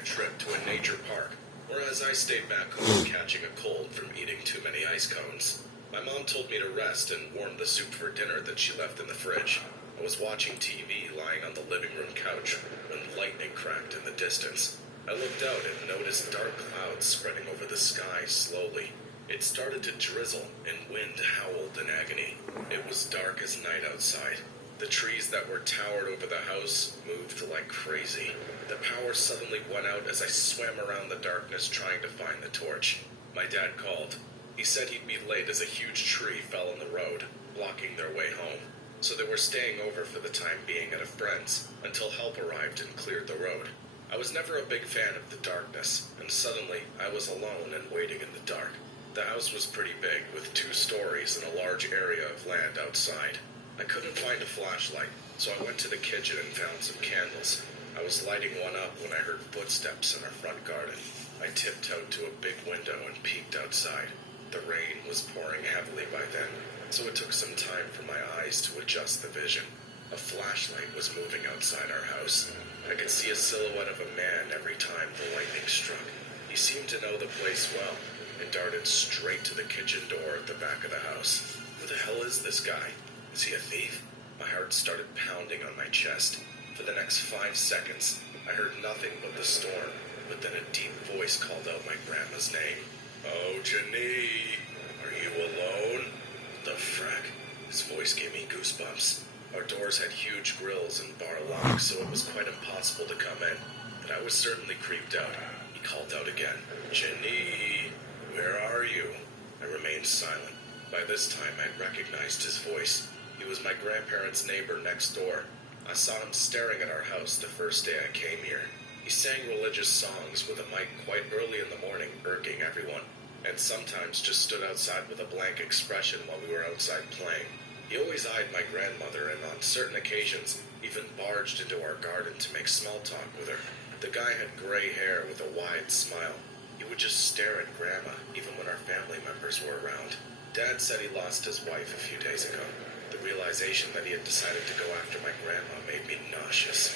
a trip to a nature park, whereas I stayed back home catching a cold from eating too many ice cones. My mom told me to rest and warm the soup for dinner that she left in the fridge. I was watching TV lying on the living room couch when lightning cracked in the distance. I looked out and noticed dark clouds spreading over the sky slowly. It started to drizzle and wind howled in agony. It was dark as night outside. The trees that were towered over the house moved like crazy. The power suddenly went out as I swam around the darkness trying to find the torch. My dad called. He said he'd be late as a huge tree fell in the road, blocking their way home. So they were staying over for the time being at a friend's until help arrived and cleared the road. I was never a big fan of the darkness, and suddenly I was alone and waiting in the dark. The house was pretty big, with 2 stories and a large area of land outside. I couldn't find a flashlight, so I went to the kitchen and found some candles. I was lighting one up when I heard footsteps in our front garden. I tiptoed to a big window and peeked outside. The rain was pouring heavily by then, so it took some time for my eyes to adjust the vision. A flashlight was moving outside our house. I could see a silhouette of a man every time the lightning struck. He seemed to know the place well, and darted straight to the kitchen door at the back of the house. Who the hell is this guy? Is he a thief? My heart started pounding on my chest. For the next 5 seconds, I heard nothing but the storm, but then a deep voice called out my grandma's name. "Oh, Janine, are you alone?" What the frack? His voice gave me goosebumps. Our doors had huge grills and bar locks, so it was quite impossible to come in, but I was certainly creeped out. He called out again, "Janine, where are you?" I remained silent. By this time, I'd recognized his voice. He was my grandparents' neighbor next door. I saw him staring at our house the first day I came here. He sang religious songs with a mic quite early in the morning, irking everyone, and sometimes just stood outside with a blank expression while we were outside playing. He always eyed my grandmother and on certain occasions even barged into our garden to make small talk with her. The guy had gray hair with a wide smile. He would just stare at Grandma even when our family members were around. Dad said he lost his wife a few days ago. The realization that he had decided to go after my grandma made me nauseous.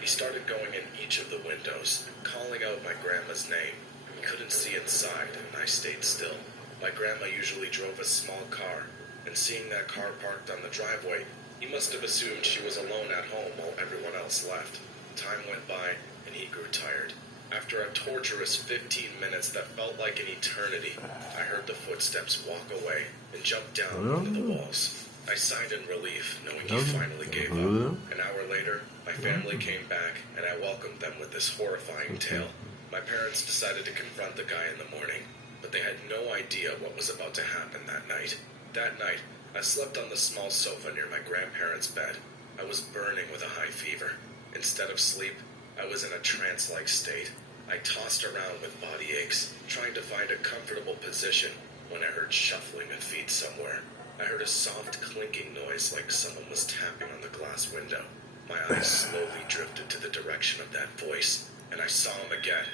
He started going in each of the windows, calling out my grandma's name. He couldn't see inside, and I stayed still. My grandma usually drove a small car, and seeing that car parked on the driveway, he must have assumed she was alone at home while everyone else left. Time went by, and he grew tired. After a torturous 15 minutes that felt like an eternity, I heard the footsteps walk away and jump down onto the walls. I sighed in relief, knowing he finally gave up. An hour later, my family came back, and I welcomed them with this horrifying tale. My parents decided to confront the guy in the morning, but they had no idea what was about to happen that night. That night, I slept on the small sofa near my grandparents' bed. I was burning with a high fever. Instead of sleep, I was in a trance-like state. I tossed around with body aches, trying to find a comfortable position when I heard shuffling of feet somewhere. I heard a soft clinking noise like someone was tapping on the glass window. My eyes slowly drifted to the direction of that voice, and I saw him again.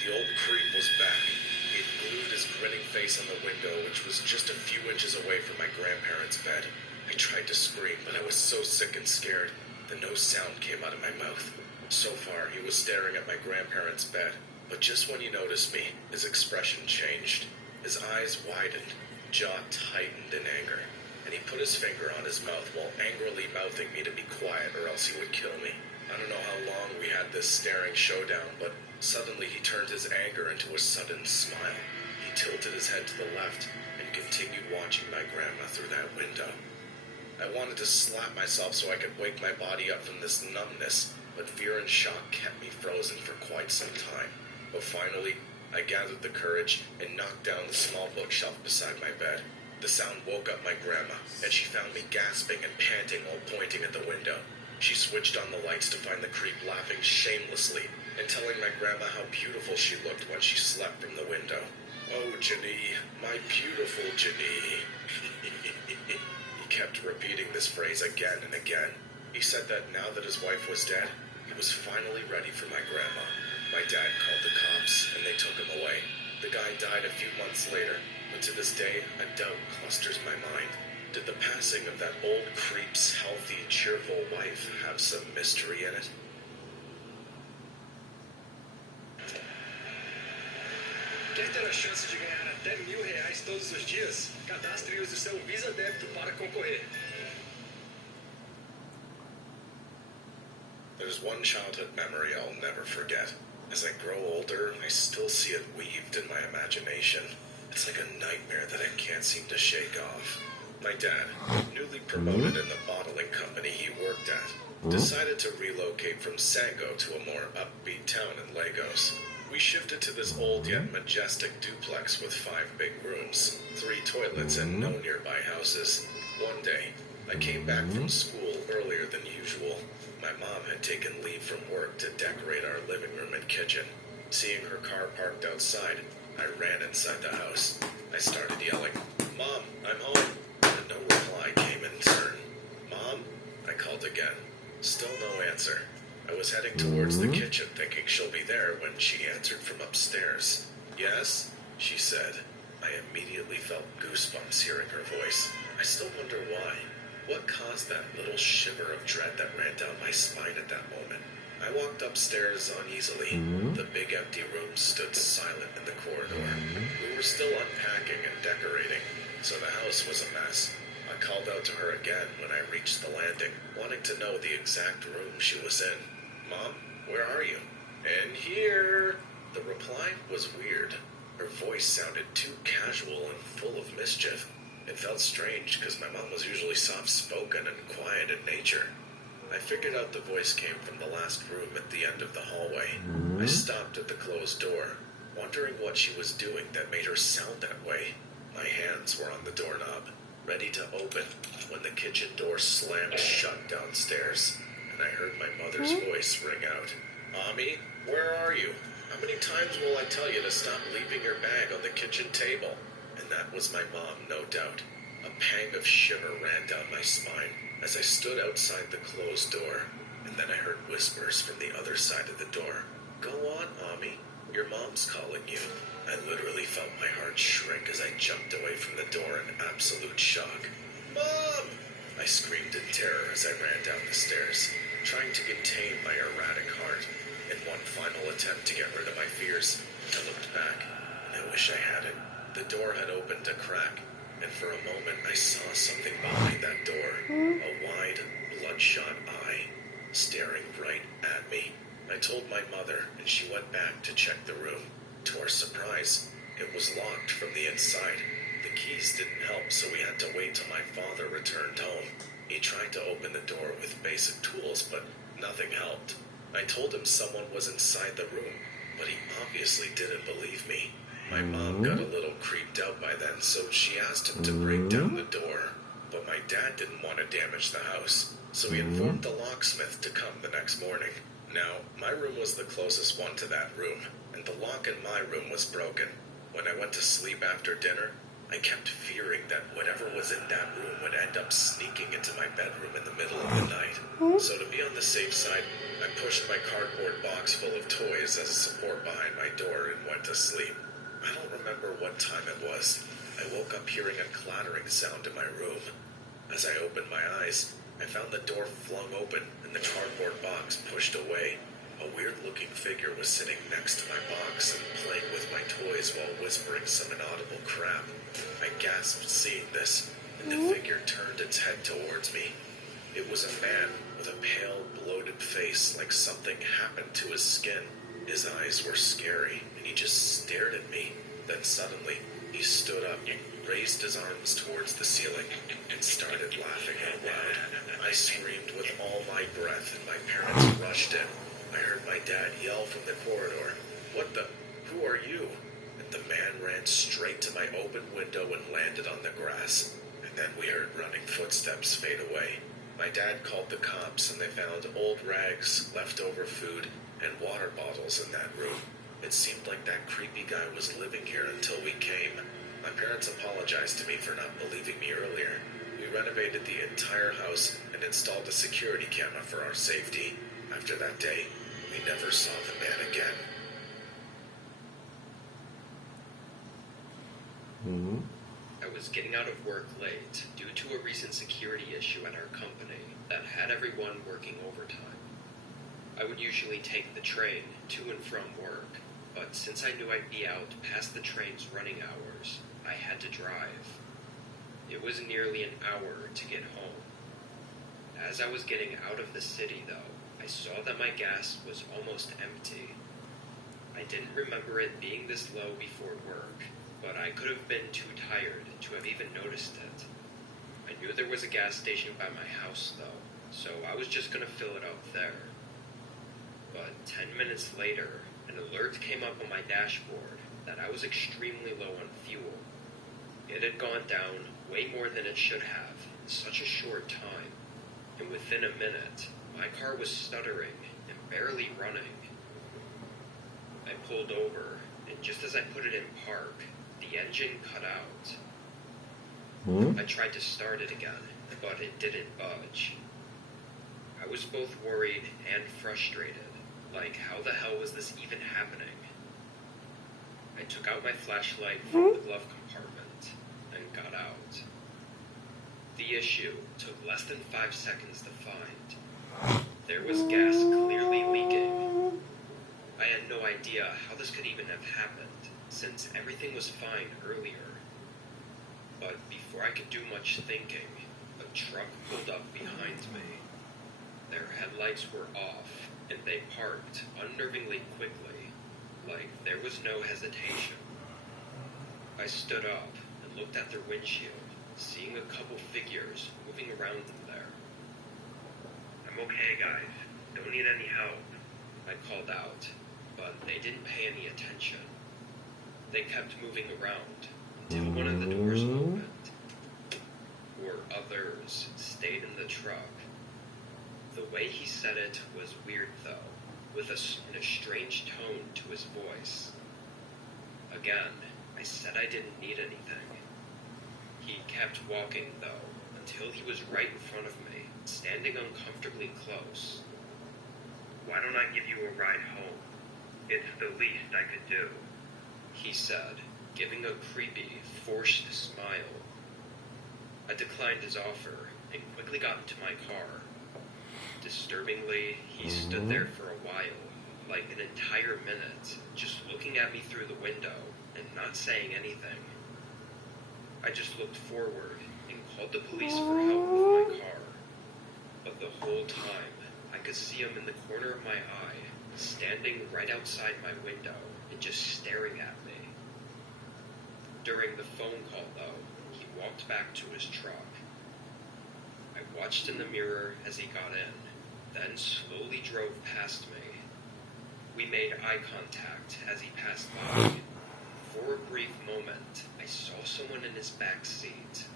The old creep was back. He had glued his grinning face on the window, which was just a few inches away from my grandparents' bed. I tried to scream, but I was so sick and scared that no sound came out of my mouth. So far, he was staring at my grandparents' bed, but just when he noticed me, his expression changed. His eyes widened, jaw tightened in anger, and he put his finger on his mouth while angrily mouthing me to be quiet or else he would kill me. I don't know how long we had this staring showdown, but suddenly he turned his anger into a sudden smile. He tilted his head to the left and continued watching my grandma through that window. I wanted to slap myself so I could wake my body up from this numbness, but fear and shock kept me frozen for quite some time. But finally, I gathered the courage and knocked down the small bookshelf beside my bed. The sound woke up my grandma, and she found me gasping and panting while pointing at the window. She switched on the lights to find the creep laughing shamelessly and telling my grandma how beautiful she looked when she slept from the window. "Oh, Janine, my beautiful Janine." He kept repeating this phrase again and again. He said that now that his wife was dead, he was finally ready for my grandma. My dad called the cops, and they took him away. The guy died a few months later, but to this day, a doubt clusters my mind. Did the passing of that old creep's healthy, cheerful wife have some mystery in it? Quer ter a chance de ganhar até R$1.000 todos os dias? Cadastre e use o seu Visa Débito para concorrer. There's one childhood memory I'll never forget. As I grow older, I still see it weaved in my imagination. It's like a nightmare that I can't seem to shake off. My dad, newly promoted in the bottling company he worked at, decided to relocate from Sango to a more upbeat town in Lagos. We shifted to this old yet majestic duplex with 5 big rooms, 3 toilets, and no nearby houses. One day, I came back from school earlier than usual. My mom had taken leave from work to decorate our living room and kitchen. Seeing her car parked outside, I ran inside the house. I started yelling, "Mom, I'm home," but no reply came in turn. "Mom?" I called again. Still no answer. I was heading towards the kitchen thinking she'll be there when she answered from upstairs. "Yes?" she said. I immediately felt goosebumps hearing her voice. I still wonder why. What caused that little shiver of dread that ran down my spine at that moment? I walked upstairs uneasily. The big empty room stood silent in the corridor. We were still unpacking and decorating, so the house was a mess. I called out to her again when I reached the landing, wanting to know the exact room she was in. "Mom, where are you?" "In here." The reply was weird. Her voice sounded too casual and full of mischief. It felt strange because my mom was usually soft-spoken and quiet in nature. I figured out the voice came from the last room at the end of the hallway. I stopped at the closed door, wondering what she was doing that made her sound that way. My hands were on the doorknob, ready to open, when the kitchen door slammed shut downstairs, and I heard my mother's voice ring out. "Mommy, where are you? How many times will I tell you to stop leaving your bag on the kitchen table?" And that was my mom, no doubt. A pang of shiver ran down my spine as I stood outside the closed door, and then I heard whispers from the other side of the door. "Go on, Mommy. Your mom's calling you." I literally felt my heart shrink as I jumped away from the door in absolute shock. "Mom!" I screamed in terror as I ran down the stairs, trying to contain my erratic heart. In one final attempt to get rid of my fears, I looked back, and I wish I hadn't. The door had opened a crack, and for a moment I saw something behind that door, a wide, bloodshot eye, staring right at me. I told my mother, and she went back to check the room. To our surprise, it was locked from the inside. The keys didn't help, so we had to wait till my father returned home. He tried to open the door with basic tools, but nothing helped. I told him someone was inside the room, but he obviously didn't believe me. My mom got a little creeped out by then, so she asked him to break down the door. But my dad didn't want to damage the house, so he informed the locksmith to come the next morning. Now, my room was the closest one to that room, and the lock in my room was broken. When I went to sleep after dinner, I kept fearing that whatever was in that room would end up sneaking into my bedroom in the middle of the night. So to be on the safe side, I pushed my cardboard box full of toys as a support behind my door and went to sleep. I don't remember what time it was. I woke up hearing a clattering sound in my room. As I opened my eyes, I found the door flung open and the cardboard box pushed away. A weird-looking figure was sitting next to my box and playing with my toys while whispering some inaudible crap. I gasped seeing this, and the figure turned its head towards me. It was a man with a pale, bloated face like something happened to his skin. His eyes were scary, and he just stared at me. Then suddenly, he stood up, raised his arms towards the ceiling, and started laughing out loud. I screamed with all my breath, and my parents rushed in. I heard my dad yell from the corridor, "What the? Who are you?" And the man ran straight to my open window and landed on the grass. And then we heard running footsteps fade away. My dad called the cops, and they found old rags, leftover food, and water bottles in that room. It seemed like that creepy guy was living here until we came. My parents apologized to me for not believing me earlier. We renovated the entire house and installed a security camera for our safety. After that day, we never saw the man again. I was getting out of work late due to a recent security issue at our company that had everyone working overtime. I would usually take the train to and from work, but since I knew I'd be out past the train's running hours, I had to drive. It was nearly an hour to get home. As I was getting out of the city, though, I saw that my gas was almost empty. I didn't remember it being this low before work, but I could have been too tired to have even noticed it. I knew there was a gas station by my house, though, so I was just gonna fill it up there. But 10 minutes later, an alert came up on my dashboard that I was extremely low on fuel. It had gone down way more than it should have in such a short time, and within a minute, my car was stuttering and barely running. I pulled over, and just as I put it in park, the engine cut out. I tried to start it again, but it didn't budge. I was both worried and frustrated, like how the hell was this even happening? I took out my flashlight from the glove compartment and got out. The issue took less than 5 seconds to find. There was gas clearly leaking. I had no idea how this could even have happened, since everything was fine earlier. But before I could do much thinking, a truck pulled up behind me. Their headlights were off, and they parked unnervingly quickly, like there was no hesitation. I stood up and looked at their windshield, seeing a couple figures moving around them there. "I'm okay, guys. Don't need any help," I called out, but they didn't pay any attention. They kept moving around until one of the doors opened. 4 others stayed in the truck. The way he said it was weird, though, with a strange tone to his voice. Again, I said I didn't need anything. He kept walking, though, until he was right in front of me, standing uncomfortably close. "Why don't I give you a ride home? It's the least I could do," he said, giving a creepy, forced smile. I declined his offer and quickly got into my car. Disturbingly, he stood there for a while, like an entire minute, just looking at me through the window and not saying anything. I just looked forward and called the police for help with my car. But the whole time, I could see him in the corner of my eye, standing right outside my window and just staring at me. During the phone call, though, he walked back to his truck. I watched in the mirror as he got in, then slowly drove past me. We made eye contact as he passed by. For a brief moment, I saw someone in his back seat.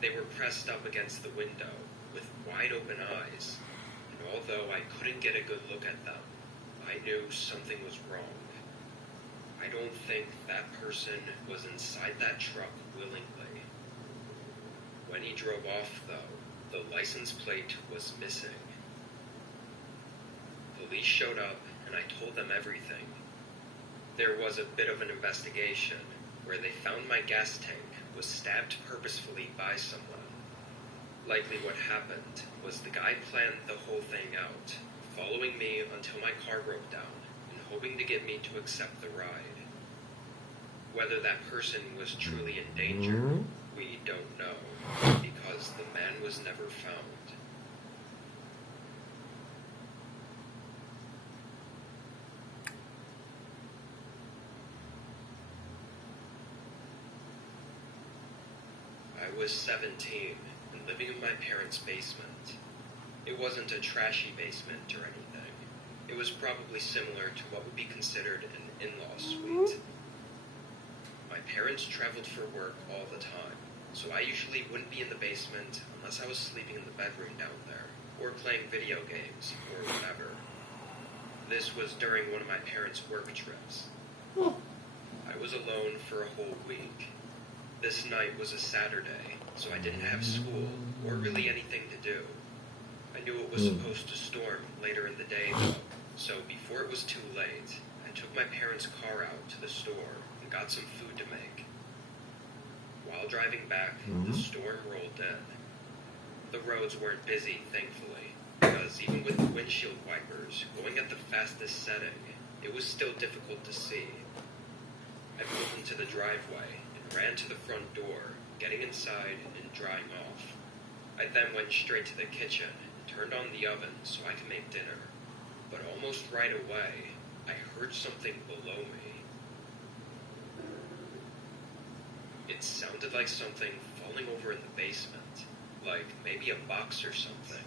They were pressed up against the window, with wide open eyes, and although I couldn't get a good look at them, I knew something was wrong. I don't think that person was inside that truck willingly. When he drove off, though, the license plate was missing. Police showed up, and I told them everything. There was a bit of an investigation, where they found my gas tank was stabbed purposefully by someone. Likely what happened was the guy planned the whole thing out, following me until my car broke down, and hoping to get me to accept the ride. Whether that person was truly in danger, we don't know, because the man was never found. I was 17 and living in my parents' basement. It wasn't a trashy basement or anything. It was probably similar to what would be considered an in-law suite. My parents traveled for work all the time, so I usually wouldn't be in the basement unless I was sleeping in the bedroom down there, or playing video games, or whatever. This was during one of my parents' work trips. I was alone for a whole week. This night was a Saturday, so I didn't have school, or really anything to do. I knew it was supposed to storm later in the day, though, so before it was too late, I took my parents' car out to the store and got some food to make. While driving back, the storm rolled in. The roads weren't busy, thankfully, because even with the windshield wipers going at the fastest setting, it was still difficult to see. I pulled into the driveway and ran to the front door, getting inside and drying off. I then went straight to the kitchen and turned on the oven so I could make dinner. But almost right away, I heard something below me. It sounded like something falling over in the basement, like maybe a box or something.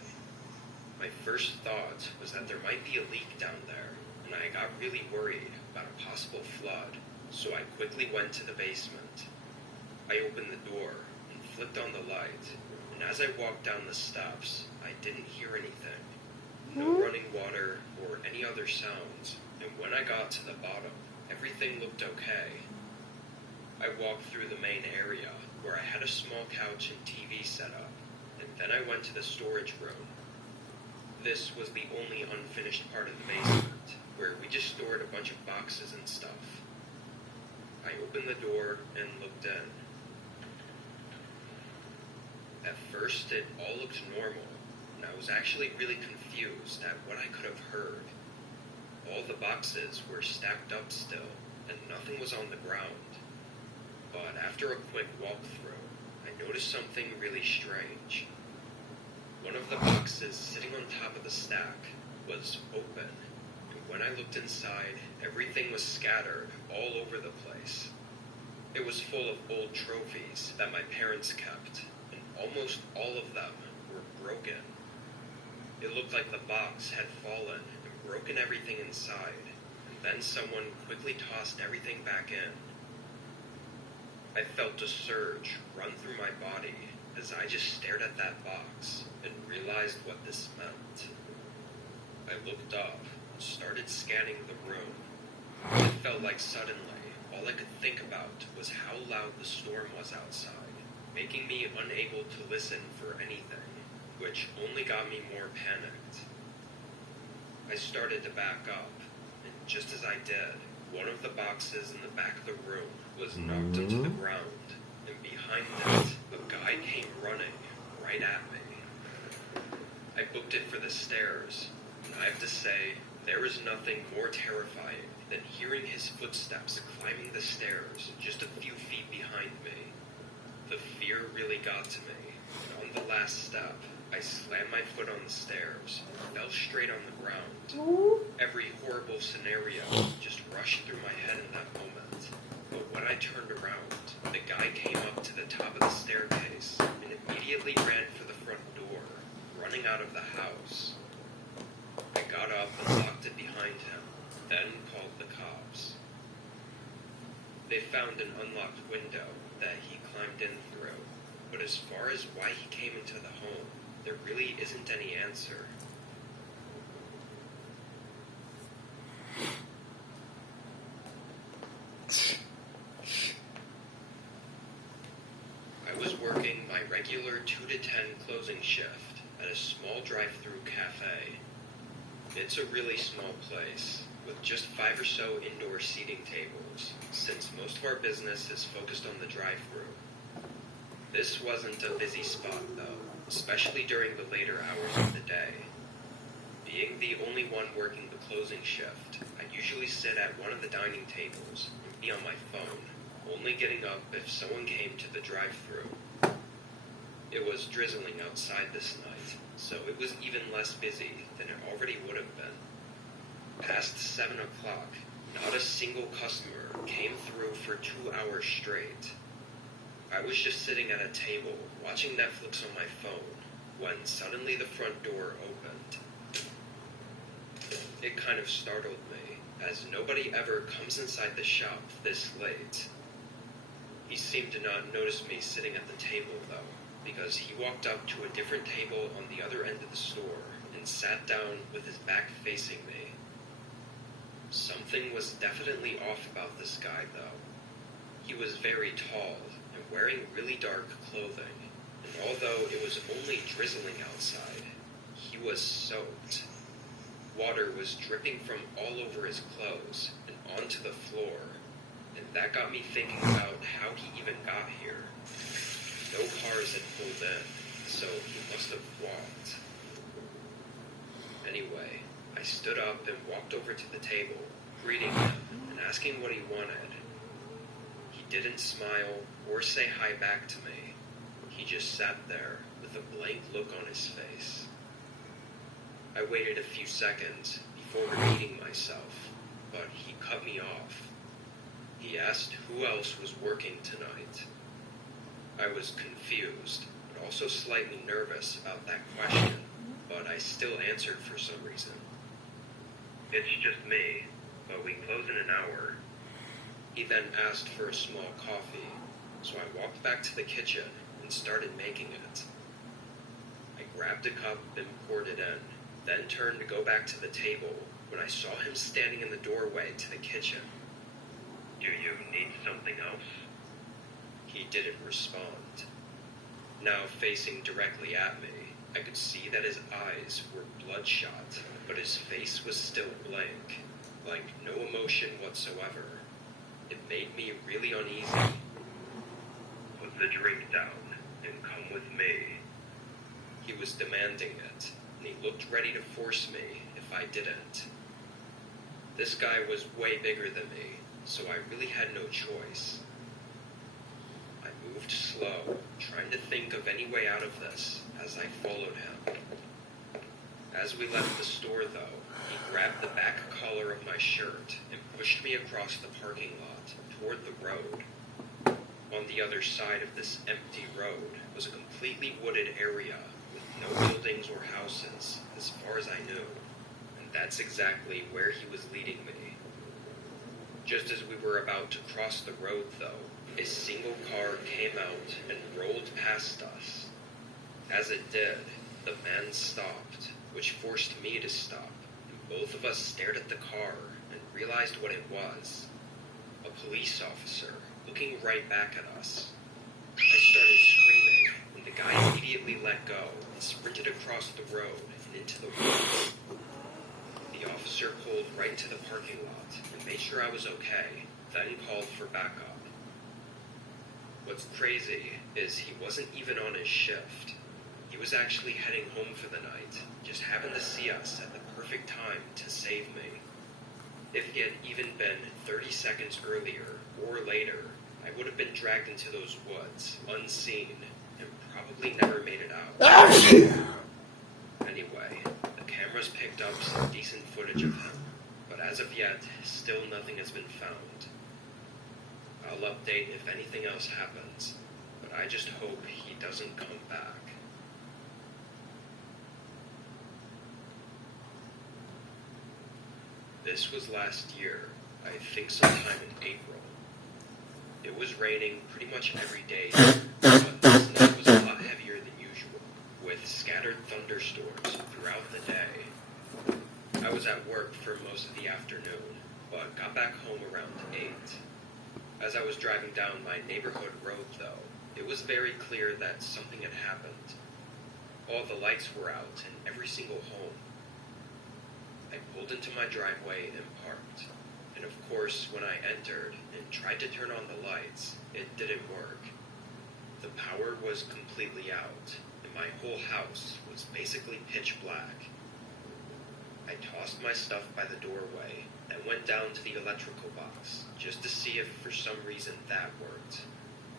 My first thought was that there might be a leak down there, and I got really worried about a possible flood, so I quickly went to the basement. I opened the door and flipped on the light, and as I walked down the steps, I didn't hear anything. No running water or any other sounds, and when I got to the bottom, everything looked okay. I walked through the main area, where I had a small couch and TV set up, and then I went to the storage room. This was the only unfinished part of the basement, where we just stored a bunch of boxes and stuff. I opened the door and looked in. At first, it all looked normal, and I was actually really confused at what I could have heard. All the boxes were stacked up still, and nothing was on the ground. But after a quick walkthrough, I noticed something really strange. One of the boxes sitting on top of the stack was open, and when I looked inside, everything was scattered all over the place. It was full of old trophies that my parents kept, and almost all of them were broken. It looked like the box had fallen and broken everything inside, and then someone quickly tossed everything back in. I felt a surge run through my body as I just stared at that box and realized what this meant. I looked up and started scanning the room. It felt like suddenly all I could think about was how loud the storm was outside, making me unable to listen for anything, which only got me more panicked. I started to back up, and just as I did, one of the boxes in the back of the room was knocked into the ground, and behind it, a guy came running right at me. I booked it for the stairs, and I have to say, there is nothing more terrifying than hearing his footsteps climbing the stairs just a few feet behind me. The fear really got to me, and on the last step, I slammed my foot on the stairs and fell straight on the ground. Every horrible scenario just rushed through my head in that moment. But when I turned around, the guy came up to the top of the staircase and immediately ran for the front door, running out of the house. I got up and locked it behind him, then called the cops. They found an unlocked window that he climbed in through, but as far as why he came into the home, there really isn't any answer. I was working my regular 2 to 10 closing shift at a small drive-through cafe. It's a really small place, with just 5 or so indoor seating tables, since most of our business is focused on the drive-through. This wasn't a busy spot, though, especially during the later hours of the day. Being the only one working the closing shift, I'd usually sit at one of the dining tables and be on my phone, only getting up if someone came to the drive-through. It was drizzling outside this night, so it was even less busy than it already would have been. Past 7 o'clock, not a single customer came through for 2 hours straight. I was just sitting at a table, watching Netflix on my phone, when suddenly the front door opened. It kind of startled me, as nobody ever comes inside the shop this late. He seemed to not notice me sitting at the table, though, because he walked up to a different table on the other end of the store and sat down with his back facing me. Something was definitely off about this guy, though. He was very tall and wearing really dark clothing, and although it was only drizzling outside, he was soaked. Water was dripping from all over his clothes and onto the floor, and that got me thinking about how he even got here. No cars had pulled in, so he must have walked. Anyway, I stood up and walked over to the table, greeting him and asking what he wanted. He didn't smile or say hi back to me. He just sat there with a blank look on his face. I waited a few seconds before repeating myself, but he cut me off. He asked who else was working tonight. I was confused, but also slightly nervous about that question, but I still answered for some reason. It's just me, but we close in an hour. He then asked for a small coffee, so I walked back to the kitchen and started making it. I grabbed a cup and poured it in, then turned to go back to the table when I saw him standing in the doorway to the kitchen. Do you need something else? He didn't respond. Now facing directly at me, I could see that his eyes were bloodshot, but his face was still blank, like no emotion whatsoever. It made me really uneasy. Put the drink down and come with me. He was demanding it, and he looked ready to force me if I didn't. This guy was way bigger than me, so I really had no choice. I moved slow, trying to think of any way out of this as I followed him. As we left the store, though, he grabbed the back collar of my shirt and pushed me across the parking lot toward the road. On the other side of this empty road was a completely wooded area with no buildings or houses, as far as I knew, and that's exactly where he was leading me. Just as we were about to cross the road, though, a single car came out and rolled past us. As it did, the man stopped, which forced me to stop, and both of us stared at the car and realized what it was. A police officer, looking right back at us. I started screaming, and the guy immediately let go and sprinted across the road and into the woods. The officer pulled right to the parking lot and made sure I was okay, then called for backup. What's crazy is he wasn't even on his shift. He was actually heading home for the night, just happened to see us at the perfect time to save me. If he had even been 30 seconds earlier or later, I would have been dragged into those woods, unseen, and probably never made it out. Anyway, the cameras picked up some decent footage of him, but as of yet, still nothing has been found. I'll update if anything else happens, but I just hope he doesn't come back. This was last year, I think sometime in April. It was raining pretty much every day, but this night was a lot heavier than usual, with scattered thunderstorms throughout the day. I was at work for most of the afternoon, but got back home around 8. As I was driving down my neighborhood road, though, it was very clear that something had happened. All the lights were out in every single home. I pulled into my driveway and parked, and of course, when I entered and tried to turn on the lights, it didn't work. The power was completely out, and my whole house was basically pitch black. I tossed my stuff by the doorway and went down to the electrical box just to see if for some reason that worked,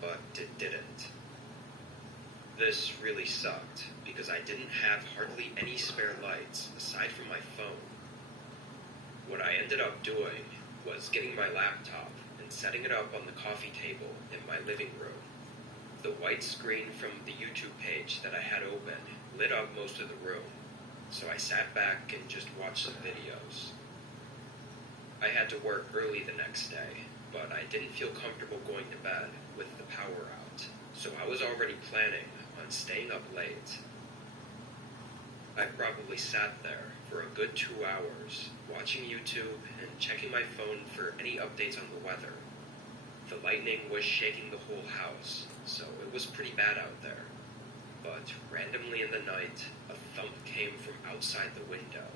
but it didn't. This really sucked because I didn't have hardly any spare lights aside from my phone. What I ended up doing was getting my laptop and setting it up on the coffee table in my living room. The white screen from the YouTube page that I had open lit up most of the room, so I sat back and just watched some videos. I had to work early the next day, but I didn't feel comfortable going to bed with the power out, so I was already planning on staying up late. I probably sat there for a good 2 hours, watching YouTube and checking my phone for any updates on the weather. The lightning was shaking the whole house, so it was pretty bad out there. But randomly in the night, a thump came from outside the window.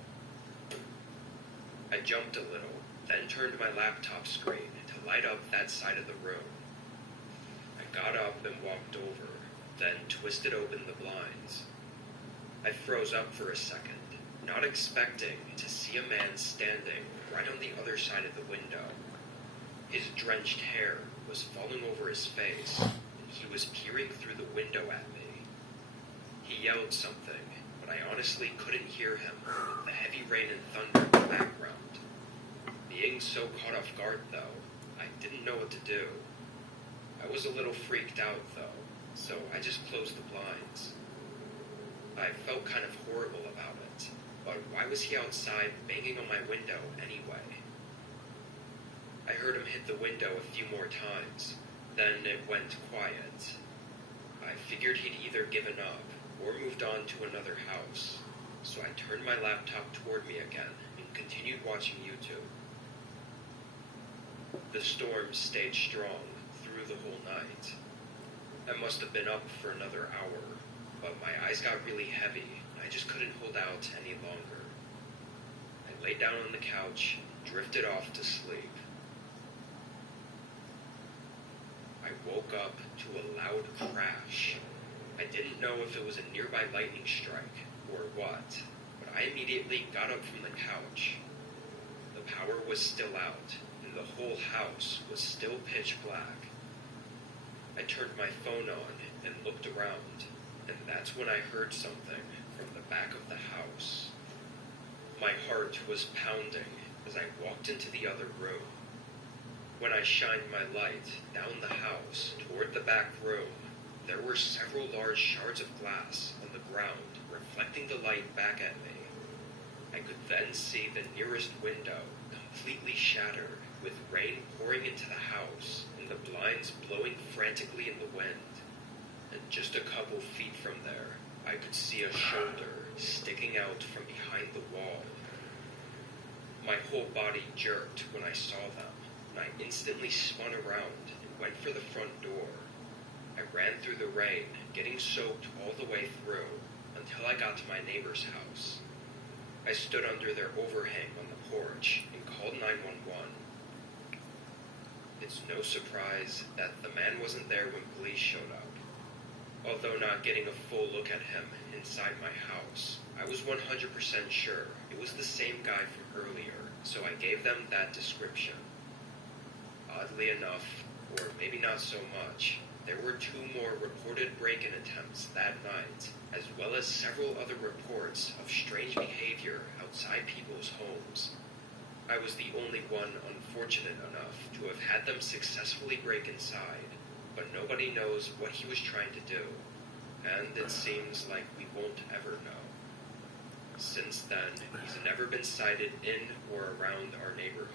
I jumped a little, then turned my laptop screen to light up that side of the room. I got up and walked over, then twisted open the blinds. I froze up for a second, not expecting to see a man standing right on the other side of the window. His drenched hair was falling over his face, and he was peering through the window at me. He yelled something, but I honestly couldn't hear him with the heavy rain and thunder in the background. Being so caught off guard, though, I didn't know what to do. I was a little freaked out, though, so I just closed the blinds. I felt kind of horrible about it, but why was he outside banging on my window anyway? I heard him hit the window a few more times, then it went quiet. I figured he'd either given up or moved on to another house, so I turned my laptop toward me again and continued watching YouTube. The storm stayed strong through the whole night. I must have been up for another hour, but my eyes got really heavy and I just couldn't hold out any longer. I lay down on the couch and drifted off to sleep. I woke up to a loud crash. I didn't know if it was a nearby lightning strike or what, but I immediately got up from the couch. The power was still out, and the whole house was still pitch black. I turned my phone on and looked around, and that's when I heard something from the back of the house. My heart was pounding as I walked into the other room. When I shined my light down the house toward the back room, there were several large shards of glass on the ground reflecting the light back at me. I could then see the nearest window completely shattered, with rain pouring into the house and the blinds blowing frantically in the wind. And just a couple feet from there, I could see a shoulder sticking out from behind the wall. My whole body jerked when I saw them, and I instantly spun around and went for the front door. I ran through the rain, getting soaked all the way through, until I got to my neighbor's house. I stood under their overhang on the porch and called 911. It's no surprise that the man wasn't there when police showed up. Although not getting a full look at him inside my house, I was 100% sure it was the same guy from earlier, so I gave them that description. Oddly enough, or maybe not so much, there were 2 more reported break-in attempts that night, as well as several other reports of strange behavior outside people's homes. I was the only one unfortunate enough to have had them successfully break inside, but nobody knows what he was trying to do, and it seems like we won't ever know. Since then, he's never been sighted in or around our neighborhood.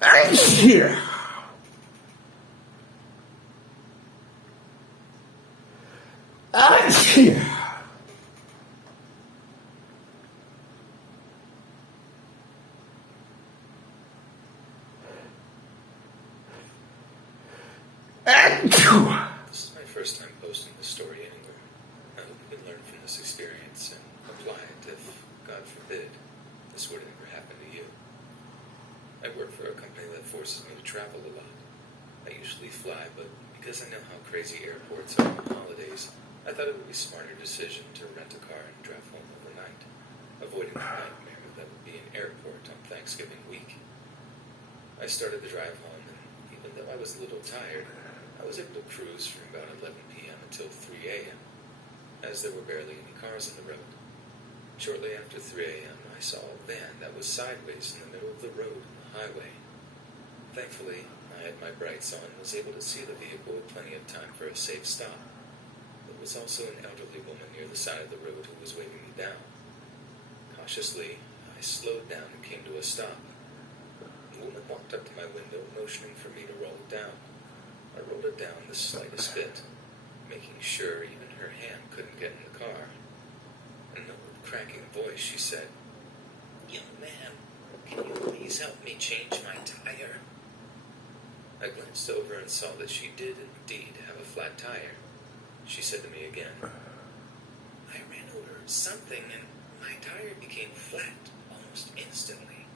Achoo! Achoo! Achoo! This is my first time posting this story anywhere. I hope you can learn from this experience and apply it if, God forbid, this were to ever happen to you. I work for a company that forces me to travel a lot. I usually fly, but because I know how crazy airports are on holidays, I thought it would be a smarter decision to rent a car and drive home overnight, avoiding the nightmare that would be an airport on Thanksgiving week. I started the drive home, and even though I was a little tired, I was able to cruise from about 11 p.m. until 3 a.m., as there were barely any cars on the road. Shortly after 3 a.m., I saw a van that was sideways in the middle of the road on the highway. Thankfully, I had my brights on and was able to see the vehicle with plenty of time for a safe stop. There was also an elderly woman near the side of the road who was waving me down. Cautiously, I slowed down and came to a stop. The woman walked up to my window, motioning for me to roll it down. I rolled it down the slightest bit, making sure even her hand couldn't get in the car. In an old, cracking voice, she said, "Young man, can you please help me change my tire?" I glanced over and saw that she did indeed have a flat tire. She said to me again, "I ran over something and my tire became flat almost instantly,"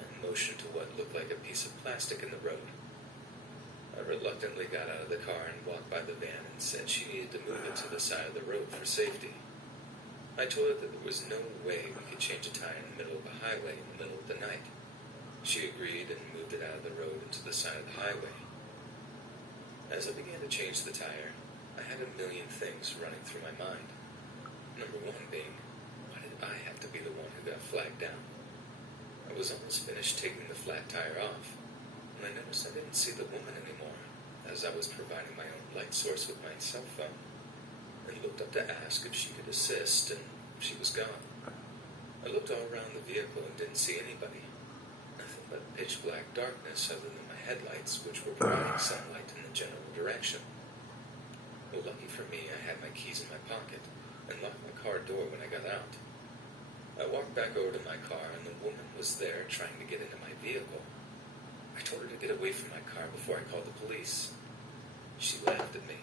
and motioned to what looked like a piece of plastic in the road. I reluctantly got out of the car and walked by the van and said she needed to move it to the side of the road for safety. I told her that there was no way we could change a tire in the middle of a highway in the middle of the night. She agreed and moved it out of the road into the side of the highway. As I began to change the tire, I had a million things running through my mind. Number one being, why did I have to be the one who got flagged down? I was almost finished taking the flat tire off, and I noticed I didn't see the woman anymore, as I was providing my own light source with my cell phone, and looked up to ask if she could assist, and she was gone. I looked all around the vehicle and didn't see anybody. Nothing but pitch black darkness other than my headlights, which were providing sunlight in the general direction. Well, lucky for me, I had my keys in my pocket and locked my car door when I got out. I walked back over to my car, and the woman was there trying to get into my vehicle. I told her to get away from my car before I called the police. She laughed at me.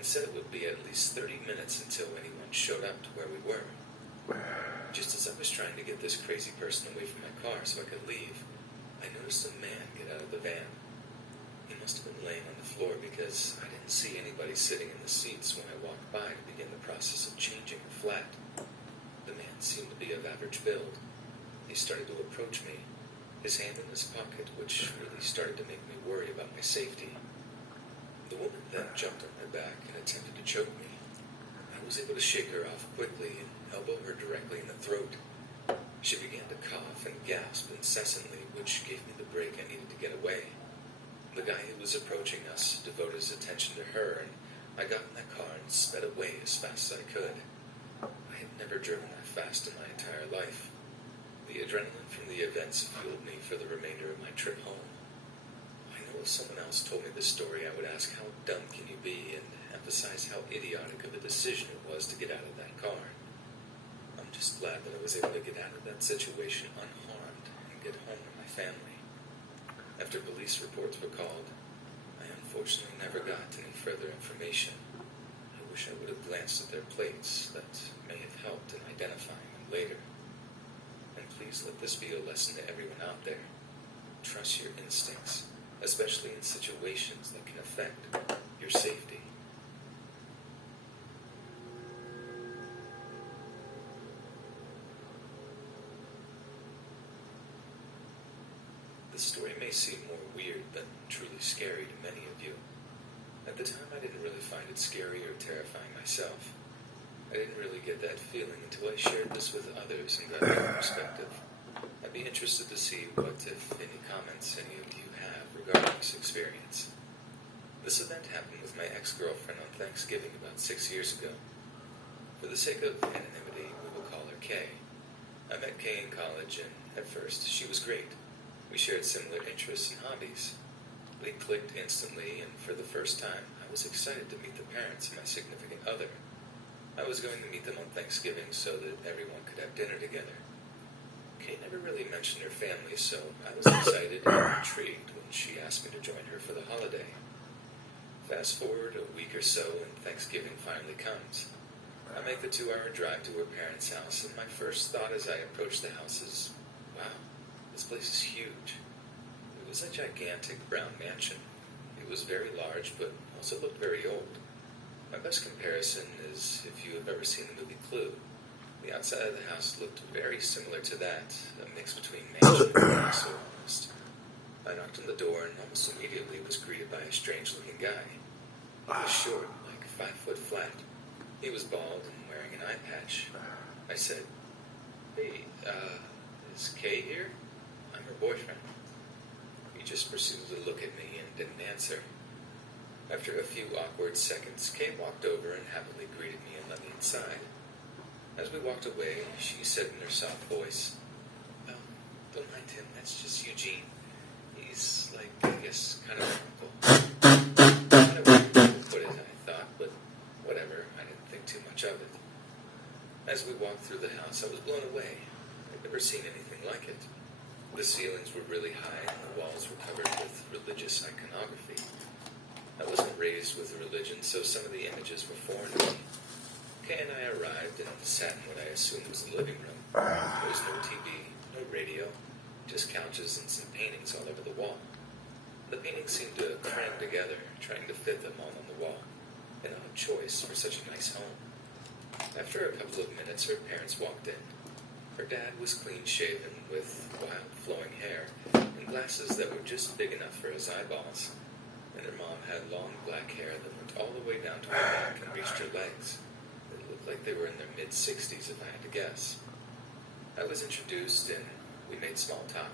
Said it would be at least 30 minutes until anyone showed up to where we were. Just as I was trying to get this crazy person away from my car so I could leave, I noticed a man get out of the van. He must have been laying on the floor because I didn't see anybody sitting in the seats when I walked by to begin the process of changing the flat. The man seemed to be of average build. He started to approach me, his hand in his pocket, which really started to make me worry about my safety. The woman then jumped on my back and attempted to choke me. I was able to shake her off quickly and elbow her directly in the throat. She began to cough and gasp incessantly, which gave me the break I needed to get away. The guy who was approaching us devoted his attention to her, and I got in the car and sped away as fast as I could. I had never driven that fast in my entire life. The adrenaline from the events fueled me for the remainder of my trip home. If someone else told me this story, I would ask, how dumb can you be, and emphasize how idiotic of a decision it was to get out of that car. I'm just glad that I was able to get out of that situation unharmed and get home to my family. After police reports were called, I unfortunately never got any further information. I wish I would have glanced at their plates. That may have helped in identifying them later. And please let this be a lesson to everyone out there. Trust your instincts, especially in situations that can affect your safety. This story may seem more weird than truly scary to many of you. At the time, I didn't really find it scary or terrifying myself. I didn't really get that feeling until I shared this with others and got their perspective. I'd be interested to see what, if any, comments any of you have regarding this experience. This event happened with my ex-girlfriend on Thanksgiving about 6 years ago. For the sake of anonymity, we will call her Kay. I met Kay in college, and at first, she was great. We shared similar interests and hobbies. We clicked instantly, and for the first time, I was excited to meet the parents of my significant other. I was going to meet them on Thanksgiving so that everyone could have dinner together. Kay never really mentioned her family, so I was excited and intrigued when she asked me to join her for the holiday. Fast forward a week or so, and Thanksgiving finally comes. I make the 2-hour drive to her parents' house, and my first thought as I approach the house is, wow, this place is huge. It was a gigantic brown mansion. It was very large, but also looked very old. My best comparison is if you have ever seen the movie Clue. The outside of the house looked very similar to that, a mix between mansion and castle almost. I knocked on the door and almost immediately was greeted by a strange-looking guy. He was short, like 5 foot flat. He was bald and wearing an eye patch. I said, "Hey, is Kay here? I'm her boyfriend." He just proceeded to look at me and didn't answer. After a few awkward seconds, Kay walked over and happily greeted me and let me inside. As we walked away, she said in her soft voice, "Oh, don't mind him, that's just Eugene. He's like, I guess, kind of an uncle." Kind of weird way to put it, I thought, but whatever, I didn't think too much of it. As we walked through the house, I was blown away. I'd never seen anything like it. The ceilings were really high and the walls were covered with religious iconography. I wasn't raised with religion, so some of the images were foreign to me. Kay and I arrived and sat in what I assumed was the living room. There was no TV, no radio, just couches and some paintings all over the wall. The paintings seemed to cram together, trying to fit them all on the wall. An odd choice for such a nice home. After a couple of minutes, her parents walked in. Her dad was clean-shaven, with wild flowing hair, and glasses that were just big enough for his eyeballs. And her mom had long black hair that went all the way down to her back and reached her legs. It looked like they were in their mid-60s, if I had to guess. I was introduced, and we made small talk.